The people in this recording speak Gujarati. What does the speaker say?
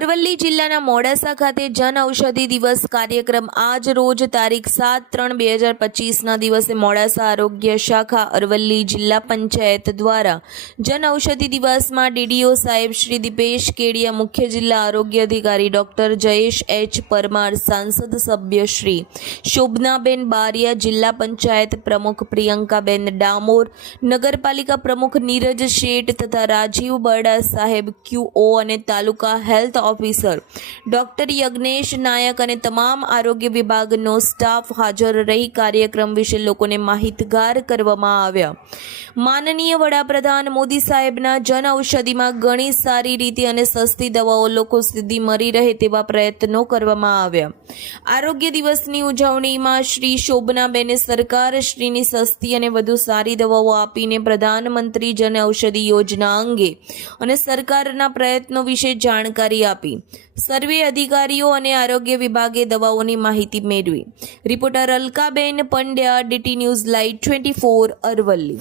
અરવલ્લી જિલ્લાના મોડાસા ખાતે જન ઔષધિ દિવસ કાર્યક્રમ આજ રોજ તારીખ 7/3/2025ના દિવસે મોડાસા આરોગ્ય શાખા અરવલ્લી જિલ્લા પંચાયત દ્વારા જન ઔષધિ દિવસમાં ડીડીઓ સાહેબ શ્રી દીપેશ કેડિયા, મુખ્ય જિલ્લા આરોગ્ય અધિકારી ડોક્ટર જયેશ એચ પરમાર, સાંસદ સભ્ય શ્રી શોભનાબેન બારિયા, જિલ્લા પંચાયત પ્રમુખ પ્રિયંકાબેન ડામોર, નગરપાલિકા પ્રમુખ નીરજ શેઠ તથા રાજીવ બરડા સાહેબ QO અને તાલુકા હેલ્થ ઓફિસર ડોક્ટર યજ્ઞેશ નાયક અને તમામ આરોગ્ય વિભાગનો સ્ટાફ હાજર રહી કાર્યક્રમ વિશે લોકોને માહિતગાર કરવામાં આવ્યા. માનનીય વડાપ્રધાન મોદી સાહેબના જન ઔષધિમાં ઘણી સારી રીતે અને સસ્તી દવાઓ લોકો સુધી મળી રહે તેવા પ્રયત્નો કરવામાં આવ્યા. આરોગ્ય દિવસની ઉજવણીમાં શ્રી શોભનાબેને સરકાર શ્રીની સસ્તી અને વધુ સારી દવાઓ આપીને પ્રધાનમંત્રી જન ઔષધિ યોજના અંગે અને સરકારના પ્રયત્નો વિશે જાણકારી આપી. સર્વે અધિકારીઓ અને આરોગ્ય વિભાગે દવાઓની માહિતી મેળવી. Reporter Alkaben Pandya, DT news live 24, Aravalli.